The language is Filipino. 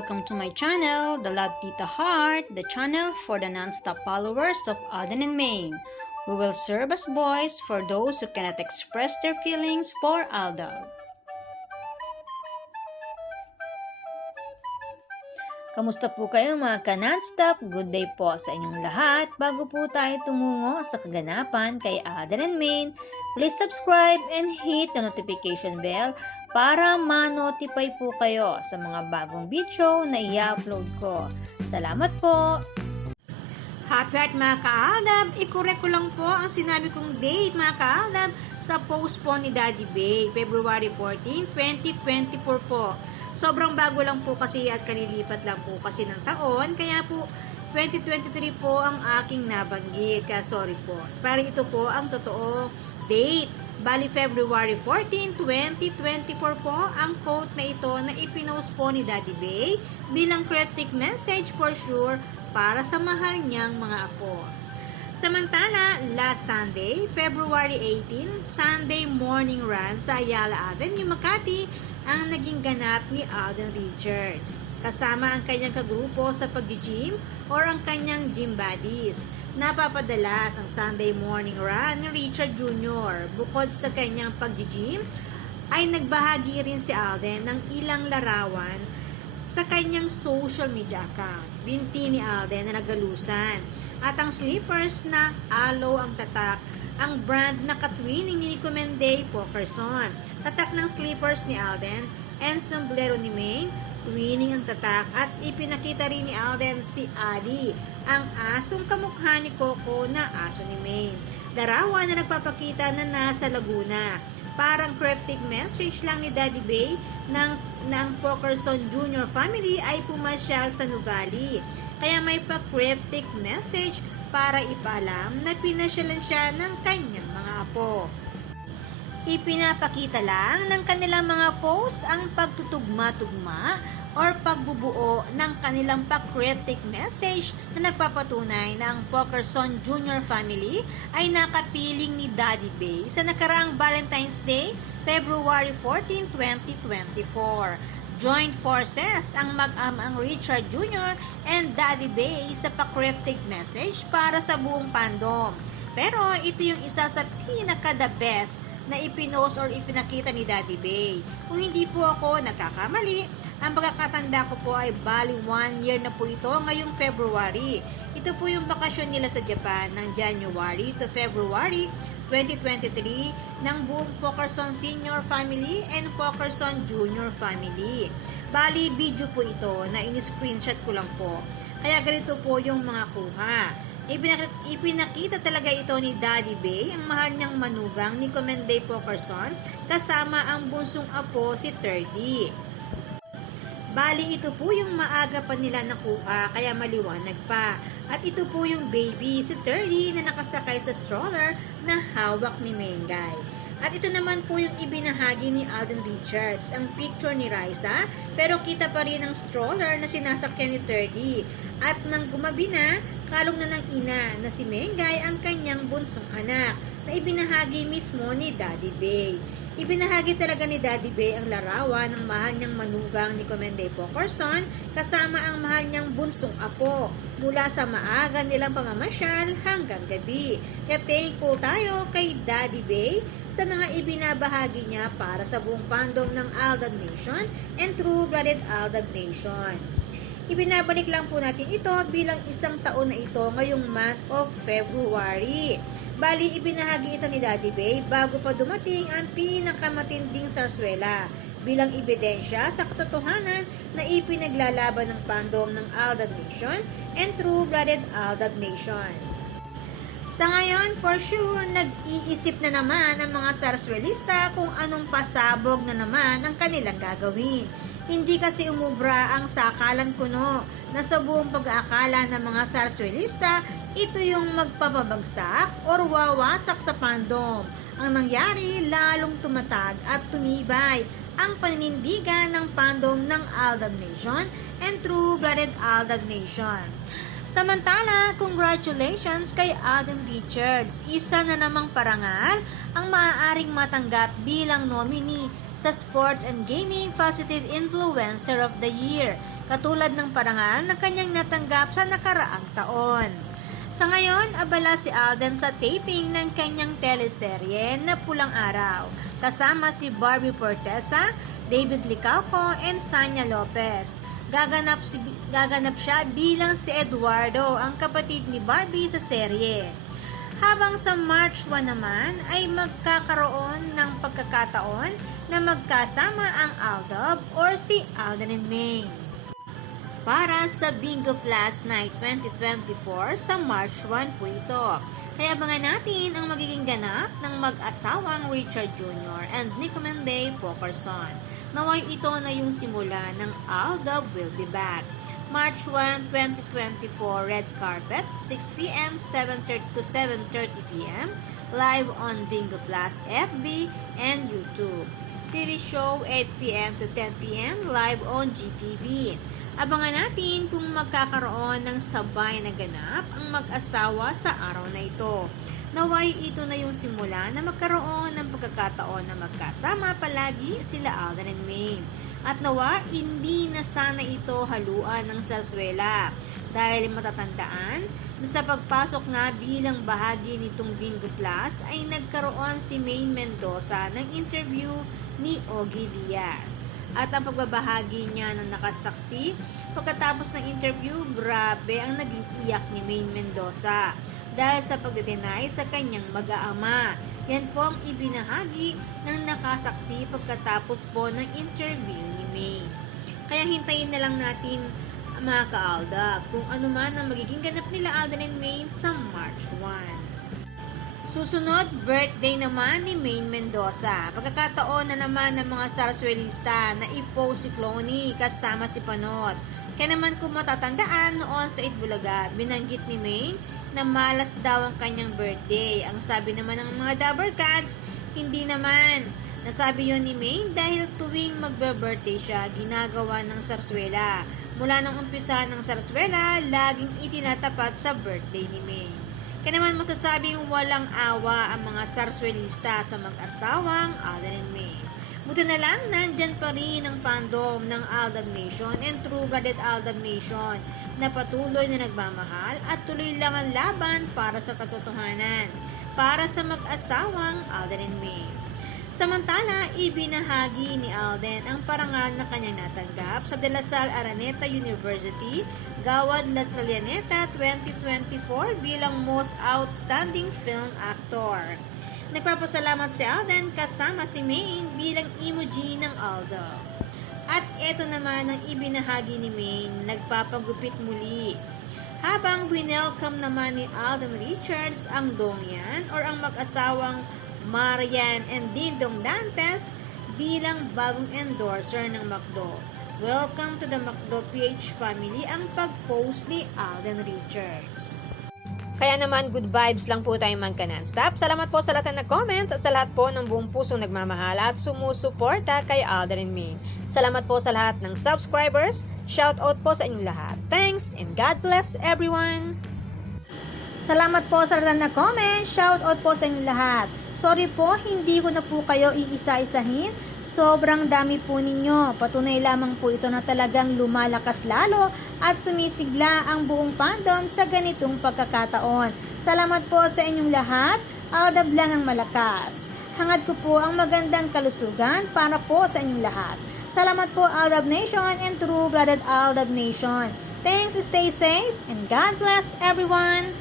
welcome to my channel, The Love Tita Heart, the channel for the non-stop followers of Alden and Maine, who will serve as voice for those who cannot express their feelings for Aldab. Kamusta po kayo mga ka-non-stop? Good day po sa inyong lahat. Bago po tayo tumungo sa kaganapan kay Alden and Maine, please subscribe and hit the notification bell para ma-notify po kayo sa mga bagong video na i-upload ko. Salamat po! Happy heart mga ka-Aldab! I-correct ko lang po ang sinabi kong date mga ka-Aldab sa post po ni Daddy Bay, February 14, 2024 po. Sobrang bago lang po kasi at kalilipat lang po kasi ng taon, kaya po 2023 po ang aking nabanggit, kaya sorry po. Parang ito po ang totoo date. Bali February 14, 2024 po ang quote na ito na ipinost po ni Daddy Bay bilang cryptic message for sure para sa mahal niyang mga apo. Samantala, last Sunday, February 18, Sunday morning run sa Ayala Avenue, Makati, ang naging ganap ni Alden Richards. Kasama ang kanyang kagrupo sa pag-gym or ang kanyang gym buddies. Napapadalas ang Sunday morning run ni Richard Jr. Bukod sa kanyang pag-gym, ay nagbahagi rin si Alden ng ilang larawan sa kanyang social media account. Binti ni Alden na nagalusan. At ang slippers na aloe ang tatak, ang brand na katwining ni Comenday Pokerson. Tatak ng slippers ni Alden and sombrero ni Maine, twinning ang tatak, at ipinakita rin ni Alden si Adi, ang asong kamukha ni Coco na aso ni Maine. Larawan na nagpapakita na nasa Laguna. Parang cryptic message lang ni Daddy Bay ng Pokerson Jr. family ay pumasyal sa Nuvali. Kaya may pa-cryptic message para ipaalam na pinasyalan siya ng kanyang mga apo. Ipinapakita lang ng kanilang mga posts ang pagtutugma-tugma or pagbubuo ng kanilang pa-cryptic message na nagpapatunay na ang Pokerson Jr. family ay nakapiling ni Daddy Bay sa nakaraang Valentine's Day, February 14, 2024. Joint forces ang mag-amang Richard Jr. and Daddy Bay sa pa-cryptic message para sa buong fandom. Pero ito yung isa sa pinaka-the best na ipinost or ipinakita ni Daddy Bay. Kung hindi po ako nagkakamali, ang pagkakatanda ko po ay bali 1 year na po ito ngayong February. Ito po yung bakasyon nila sa Japan ng January to February 2023 ng buong Pokerson Senior Family and Pokerson Junior Family. Bali, video po ito na in-screenshot ko lang po. Kaya ganito po yung mga kuha. Ipinakita talaga ito ni Daddy Bay, ang mahal niyang manugang ni Comenday Pokerson, kasama ang bunsong apo si Terdy. Bali, ito po yung maaga pa nila nakuha, kaya maliwanag pa. At ito po yung baby, si Terdy, na nakasakay sa stroller na hawak ni Mengay. At ito naman po yung ibinahagi ni Alden Richards, ang picture ni Raisa, pero kita pa rin ang stroller na sinasakyan ni Terdy. At nang gumabi na, kalong na ng ina na si Mengay ang kanyang bunsong anak, na ibinahagi mismo ni Daddy Bay. Ibinahagi talaga ni Daddy Bay ang larawan ng mahal niyang manugang ni Comenday Pokerson kasama ang mahal niyang bunsong apo mula sa maaga nilang pamamasyal hanggang gabi. Kaya thankful tayo kay Daddy Bay sa mga ibinabahagi niya para sa buong fandom ng Aldab Nation and True-Blooded Aldab Nation. Ibinabalik lang po natin ito bilang isang taon na ito ngayong month of February. Bali, ibinahagi ito ni Daddy Bay bago pa dumating ang pinakamatinding sarswela bilang ebidensya sa katotohanan na ipinaglalaban ng fandom ng Aldab Nation and True-Blooded Aldab Nation. Sa ngayon, for sure, nag-iisip na naman ang mga sarswelista kung anong pasabog na naman ang kanilang gagawin. Hindi kasi umubra ang sakalan kuno na sa buong pag-aakala ng mga sarswelista, ito yung magpapabagsak or wawasak sa fandom. Ang nangyari, lalong tumatag at tumibay ang paninindigan ng fandom ng Aldab Nation and True-Blooded Aldab Nation. Samantala, congratulations kay Alden Richards. Isa na namang parangal ang maaaring matanggap bilang nominee sa Sports and Gaming Positive Influencer of the Year, katulad ng parangal na kanyang natanggap sa nakaraang taon. Sa ngayon, abala si Alden sa taping ng kanyang teleserye na Pulang Araw, kasama si Barbie Fortesa, David Licauco, and Sanya Lopez. Gaganap siya bilang si Eduardo, ang kapatid ni Barbie sa serye. Habang sa March 1 naman ay magkakaroon ng pagkakataon na magkasama ang Aldab or si Alden and Maine para sa Bingo Flash Night 2024 sa March 1 po ito. Kaya abangan natin ang magiging ganap ng mag-asawang Richard Jr. and Nico Mende Pokerson. Naway ito na yung simula ng Aldab Will Be Back. March 1, 2024, Red Carpet, 6pm, 7:30 to 7:30pm, live on Bingo Plus FB and YouTube. TV show 8pm to 10pm, live on GTV. Abangan natin kung magkakaroon ng sabay na ganap ang mag-asawa sa araw na ito. Naway ito na yung simula na magkaroon ng pagkakataon na magkasama palagi sila Alden and Maine. At nawa, hindi na sana ito haluan ng sarswela dahil matatandaan na sa pagpasok nga bilang bahagi nitong Bingo Plus ay nagkaroon si Maine Mendoza ng interview ni Ogie Diaz. At ang pagbabahagi niya ng nakasaksi pagkatapos ng interview, grabe ang naging iyak ni Maine Mendoza dahil sa pagde-deny sa kanyang mag-aama. Yan po ang ibinahagi ng nakasaksi pagkatapos po ng interview ni Maine. Kaya hintayin na lang natin mga ka-Aldab kung ano man ang magiging ganap nila Alden and Maine sa March 1. Susunod, birthday naman ni Maine Mendoza. Pagkakataon na naman ng mga sarswelista na i-post si Cloney kasama si Panot. Kaya naman kung matatandaan noon sa Itbulaga, binanggit ni Maine na malas daw ang kanyang birthday. Ang sabi naman ng mga Dabber Cats, hindi naman. Nasabi yon ni Maine dahil tuwing magbe-birthday siya, ginagawa ng sarswela. Mula nang umpisa ng sarswela, laging itinatapat sa birthday ni Maine. Kaya naman masasabing walang awa ang mga sarswelista sa mag-asawang Alden and Maine. Buti na lang, nandyan pa rin ang fandom ng Aldab Nation and True-Blooded Aldab Nation na patuloy na nagmamahal at tuloy lang ang laban para sa katotohanan para sa mag-asawang Alden and Maine. Samantala, ibinahagi ni Alden ang parangal na kanyang natanggap sa De La Salle Araneta University, Gawad La Salianeta 2024 bilang Most Outstanding Film Actor. Nagpapasalamat si Alden kasama si Maine bilang emoji ng Aldo. At eto naman ang ibinahagi ni Maine, nagpapagupit muli. Habang winelcome naman ni Alden Richards ang Dongyan or ang mag-asawang Marian and Dindong Dantes bilang bagong endorser ng McDo. Welcome to the McDo PH family ang pag-post ni Alden Richards. Kaya naman, good vibes lang po tayo non-stop. Salamat po sa lahat na nag-comments at sa lahat po ng buong pusong nagmamahal at sumusuporta kay Alden and Maine. Salamat po sa lahat ng subscribers. Shout out po sa inyong lahat. Thanks and God bless everyone! Salamat po sa lahat na comment. Shout out po sa inyong lahat. Sorry po, hindi ko na po kayo iisa-isahin. Sobrang dami po ninyo. Patunay lamang po ito na talagang lumalakas lalo at sumisigla ang buong fandom sa ganitong pagkakataon. Salamat po sa inyong lahat. Aldab lang ang malakas. Hangad ko po ang magandang kalusugan para po sa inyong lahat. Salamat po Aldab Nation and True-Blooded Aldab Nation. Thanks, stay safe, and God bless everyone!